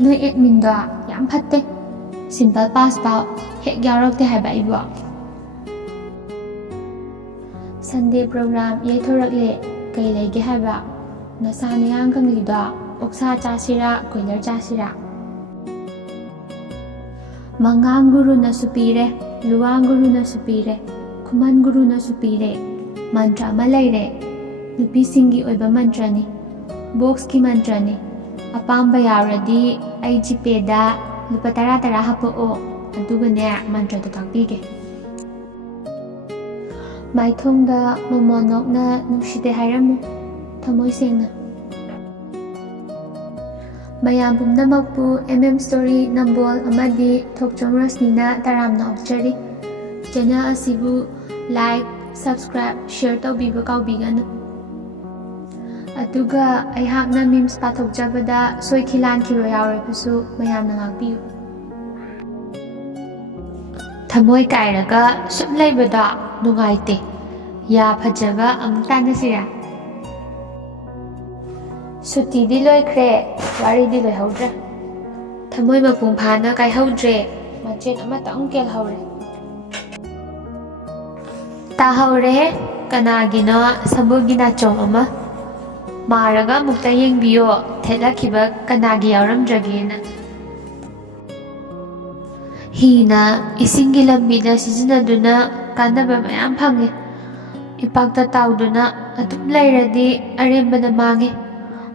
Noi admin do yam phatte. Simple past bao hek yaurokte haiba ibo. Sunday program yaithorakle kai leige haiba. Nasane yang kangli do oksa chasira koiler chasira. Mangang guru na supire, luang guru na supire, kuman guru na supire, mantra malaire, nupi singi oiba mantra ni, box ki mantra ni, apamba yauradi ai GPay da lupa tara hapo o, aduga ne mantra to takpige. Mai thong da momonok na nushite hairamu, thamoy sengna. Mayam pumnamakpu Story nambol amadi thokchong rasnina taramna obchari. Channel asibu like, subscribe, share tawbiba kaubiganu. Aduga aihakna memes pathokjabada soikhilan khiba yaurabusu mayamna ngakpiyu. Thamoy kairaga sum leibada nungaite. Ya phajaba amtanasira. Suti di loikre, wari di loi haudre. Thamoy mapung phana kai haudre, machet amata ongkel haure. Ta haure kanagino sabugina chong ama. Maraga mukta yengbiyo thelakhiba kanagi yauramdragena. Hina isingi lambida sizinaduna kanaba mayam phange. Ipakta tauduna atum lairadi arembana mange.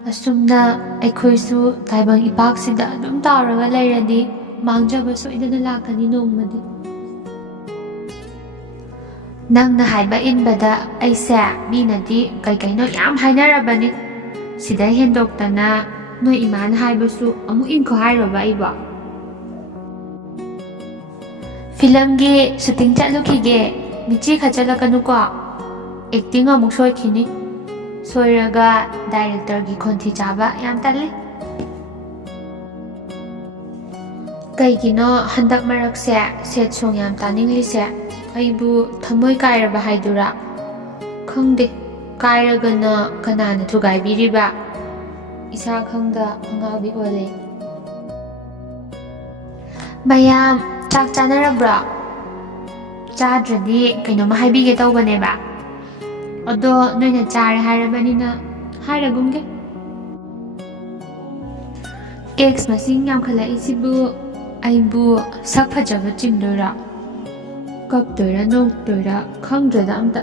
Asumna aikhoisu taibang ipaksida adum tauraga lairadi mangjaba soidana lakani nongmadi. Nangna haiba inbada aise minadi kaino yam hainarabani. Sida hendoktana noi iman haibasu amu inko hairaba iba. Filmgi shooting chatlukige michi khachalakanu ko. Acting amuk soikhini. Soiraga director gi konthi chaba yam tale. Kaigino handak marak se set song yam taningli se aibu thamoy kairaba haidura. Khangde kairagana kanana thugai biriba. Isa khangda angabi ole. Mayam chak chanarabra. Chadradi kaino ma haibige tawbane ba. Odo noina chare hairabanina hairagumge. Cakes masing yam khala isibu aibu sak phajaba chimdora. Kaptoira noktoira khangdrada amta.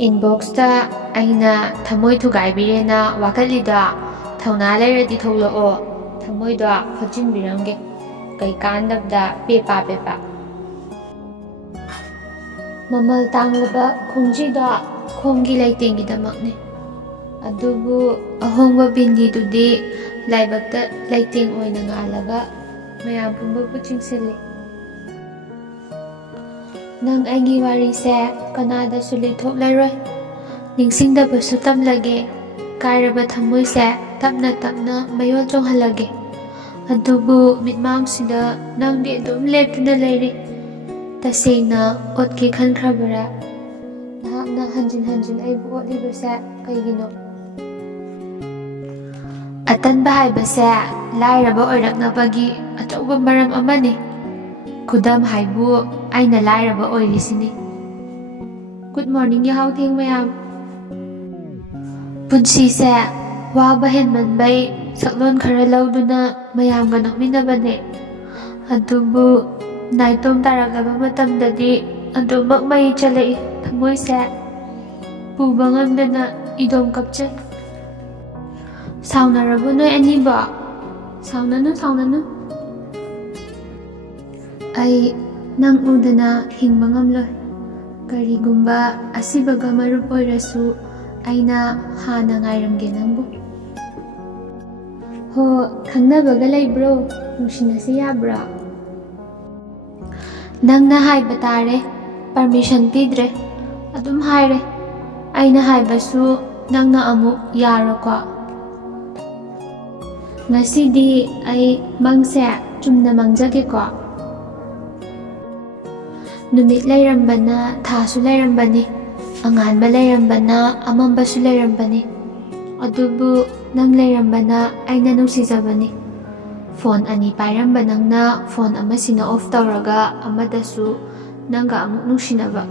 Inbox ta aina thamoy thugai birena wakalida thauna lairadi tholo o thamoy da phajin biramge kai kandabda pepa. Mamal tanglaba khongjida khongi laitengi damakne. Adubu ahongba bindi tudi laibakta laiteng oina ngalaga mayam pumba puchingsili. Nang aigi wari se kanada sulithok laroi. Ningsingdaba sutam lage kairaba thamoy se tapna mayol chonghalage. Adubu mitmam sida nang di dum leptuna lairi. Tasena otke khankrabara. Nahakna hanjin aibu otlibasa kaigino. Atanba haibasa lairaba oiraknabagi achauba maram amane. Kudam haibu aina lairaba oirisini. Good morning yahau theng mayam. Punsi se waba henmanbai saklon khara lauduna mayamga nokminabane. Adubu Naitom taraglaba matamdadi adumak mai chalai thamoy se pubangamdana idom kapchay. Saunarabu noi ani ba? Saunanu. Ay nang udana hingbangamloy. Karigumba asibaga marup oirasu aina hana ngairamge nangbu. Ho khangnabaga laibro nungsinasi yabra. Nangna haiba tare, permission pidre, adum haire, aina haibasu nangna amu yaroko. Ngasidi ay mangse chumna mangjage ko. Numit lairambana thasu lairambani, anganba lairambana amambasu lairambani. Adubu ꯅꯪ ꯂꯩꯔꯝꯕꯅ ꯑꯩꯅ ꯅꯨꯡꯁꯤꯖꯕꯅꯤ. Phone ꯑꯅꯤ ꯄꯥꯏꯔꯝꯕ ꯅꯪꯅ phone ꯑꯃꯁꯤꯅ of ꯇꯧꯔꯒ ꯑꯃꯗꯁꯨ ꯅꯪꯒ ꯑꯃꯨꯛ ꯅꯨꯡꯁꯤꯅꯕ.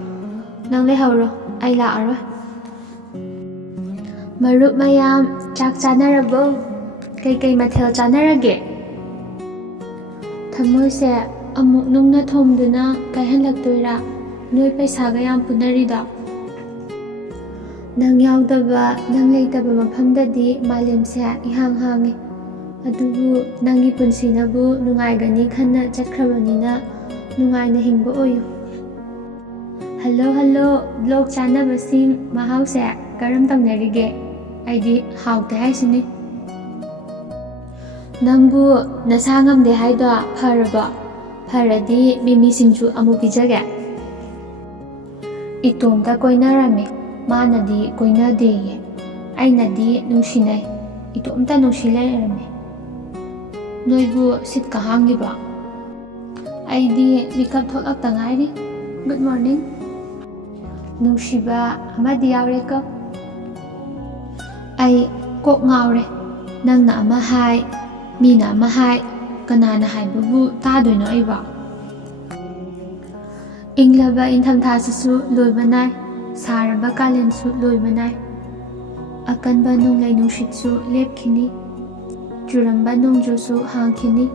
ꯅꯪ ꯂꯩꯍꯧꯔꯣ, ꯑꯩ ꯂꯥꯛꯑꯔꯣꯏ. ꯃꯔꯨꯞ ꯃꯌꯥꯝ, ꯆꯥꯛ ꯆꯥꯅꯔꯕꯣ? ꯀꯩꯀꯩ ꯃꯊꯦꯜ ꯆꯥꯅꯔꯒꯦ? ꯊꯃꯣꯏꯁꯦ ꯑꯃꯨꯛ ꯅꯨꯡꯅ ꯊꯣꯝꯗꯨꯅ ꯀꯥꯏꯍꯜꯂꯛꯇꯣꯏꯔꯥ ꯅꯣꯏ ꯄꯩꯁꯥꯒ ꯌꯥꯝ ꯄꯨꯅꯔꯤꯗꯣ? ꯅꯪ ꯌꯥꯎꯗꯕ, ꯅꯪ ꯂꯩꯇꯕ ꯃꯐꯝꯗꯗꯤ ꯃꯥꯂꯦꯝꯁꯦ ꯏꯍꯥꯡ ꯍꯥꯡꯉꯤ. ꯑꯗꯨꯕꯨ ꯅꯪꯒꯤ ꯄꯨꯟꯁꯤꯅꯕꯨ ꯅꯨꯡꯉꯥꯏꯒꯅꯤ ꯈꯟꯅ ꯆꯠꯈ꯭ꯔꯕꯅꯤꯅ ꯅꯨꯡꯉꯥꯏꯅ ꯍꯤꯡꯕ ꯑꯣꯏꯌꯨ. ꯍꯜꯂꯣ ꯍꯜꯂꯣ ꯕ꯭ꯂꯣꯛ ꯆꯥꯅꯕꯁꯤꯡ, ꯃꯍꯥꯎꯁꯦ ꯀꯔꯝ ꯇꯧꯅꯔꯤꯒꯦ? ꯑꯩꯗꯤ ꯍꯥꯎꯇꯦ ꯍꯥꯏꯁꯤꯅꯤ. ꯅꯪꯕꯨ ꯅꯁꯥ ꯉꯝꯗꯦ ꯍꯥꯏꯗꯣ ꯐꯔꯕꯣ? ꯐꯔꯗꯤ ꯃꯤꯃꯤ ꯁꯤꯡꯖꯨ ꯑꯃꯨꯛ ꯄꯤꯖꯒꯦ. ꯏꯇꯣꯝꯇ ꯀꯣꯏꯅꯔꯝꯃꯤ, ꯃꯥꯅꯗꯤ ꯀꯣꯏꯅꯗꯦꯌꯦ. ꯑꯩꯅꯗꯤ ꯅꯨꯡꯁꯤꯅꯩ, ꯏꯇꯣꯝꯇ ꯅꯨꯡꯁꯤ ꯂꯩꯔꯝꯃꯤ. ꯅꯣꯏꯕꯨ ꯁꯤꯠꯀ ꯍꯥꯡꯂꯤꯕꯣ? ꯑꯩꯗꯤ ꯃꯤꯀꯞ ꯊꯣꯛꯂꯛꯇ ꯉꯥꯏꯔꯤ. Good morning. ꯅꯨꯡꯁꯤꯕ ꯑꯃꯗꯤ ꯌꯥꯎꯔꯦꯀꯣ. ꯑꯩ ꯀꯣꯛ ꯉꯥꯎꯔꯦ. ꯅꯪꯅ ꯑꯃ ꯍꯥꯏ, ꯃꯤꯅ ꯑꯃ ꯍꯥꯏ, ꯀꯅꯥꯅ ꯍꯥꯏꯕꯕꯨ ꯇꯥꯗꯣꯏꯅꯣ ꯑꯩꯕꯣ? ꯏꯪꯂꯕ ꯏꯪꯊꯝꯊꯥꯁꯤꯁꯨ ꯂꯣꯏꯕ ꯅꯥꯏ, ꯁꯥꯔꯕ ꯀꯥꯂꯦꯟꯁꯨ ꯂꯣꯏꯕ ꯅꯥꯏ. ꯑꯀꯟꯕ ꯅꯣꯡꯂꯩ ꯅꯨꯡꯁꯤꯠꯁꯨ ꯂꯦꯞꯈꯤꯅꯤ, ꯆꯨꯔꯝꯕ ꯅꯣꯡꯖꯨꯁꯨ ꯍꯥꯡꯈꯤꯅꯤ.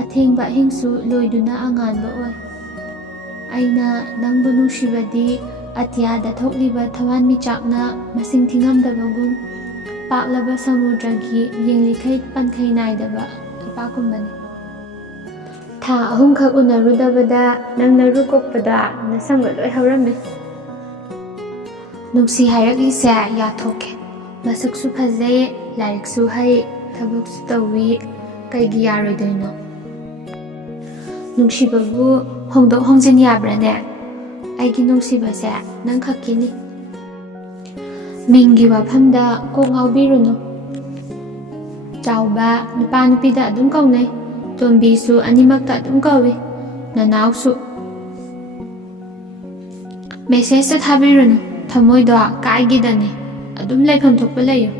ꯑꯊꯦꯡꯕ ꯑꯍꯤꯡꯁꯨ ꯂꯣꯏꯗꯨꯅ ꯑꯉꯥꯟꯕ ꯑꯣꯏ. ꯑꯩꯅ ꯅꯪꯕꯨ ꯅꯨꯡꯁꯤꯕꯗꯤ ꯑꯇꯤꯌꯥꯗ ꯊꯣꯛꯂꯤꯕ ꯊꯋꯥꯟꯃꯤꯆꯥꯛꯅ ꯃꯁꯤꯡ ꯊꯤꯉꯝꯗꯕꯒꯨꯝ ꯄꯥꯛꯂꯕ ꯁꯃꯨꯗ꯭ꯔꯒꯤ ꯌꯦꯡꯂꯤꯈꯩ ꯄꯟꯈꯩ ꯅꯥꯏꯗꯕ ꯂꯩꯄꯥꯛꯀꯨꯝꯕꯅꯤ. ꯊꯥ 3ꯈꯛ ꯎꯅꯔꯨꯗꯕꯗ ꯅꯪ ꯅꯔꯨ ꯀꯣꯛꯄꯗ ꯅꯁꯝꯒ ꯂꯣꯏ ꯍꯧꯔꯝꯃꯦ. ꯅꯨꯡꯁꯤ ꯍꯥꯏꯔꯛꯂꯤꯁꯦ ꯌꯥꯊꯣꯛꯀꯦ. ꯃꯁꯛꯁꯨ ꯐꯖꯩ, ꯂꯥꯏꯔꯤꯛꯁꯨ ꯍꯩ, ꯊꯕꯛꯁꯨ ꯇꯧꯏ, ꯀꯩꯒꯤ ꯌꯥꯔꯣꯏꯗꯣꯏꯅꯣ? ꯅꯨꯡꯁꯤꯕꯕꯨ ꯍꯣꯡꯗꯣꯛ ꯍꯣꯡꯖꯤꯟ ꯌꯥꯕ꯭ꯔꯥꯅꯦ? ꯑꯩꯒꯤ ꯅꯨꯡꯁꯤꯕꯁꯦ ꯅꯪ ꯈꯛꯀꯤꯅꯤ. ꯃꯤꯡꯒꯤ ꯋꯥꯐꯝꯗ ꯀꯣꯛ ꯉꯥꯎꯕꯤꯔꯨꯅꯨ. ꯆꯥꯎꯕ ꯅꯨꯄꯥ ꯅꯨꯄꯤꯗ ꯑꯗꯨꯝ ꯀꯧꯅꯩ, ꯇꯣꯝꯕꯤꯁꯨ ꯑꯅꯤꯃꯛꯇ ꯑꯗꯨꯝ ꯀꯧꯏ, ꯅꯅꯥꯎꯁꯨ. ꯃꯦꯁꯦꯖꯇ ꯊꯥꯕꯤꯔꯨꯅꯨ, ꯊꯃꯣꯏꯗꯣ ꯀꯥꯏꯒꯤꯗꯅꯤ. ꯑꯗꯨꯝ ꯂꯩꯐꯝ ꯊꯣꯛꯄ ꯂꯩꯌꯨ.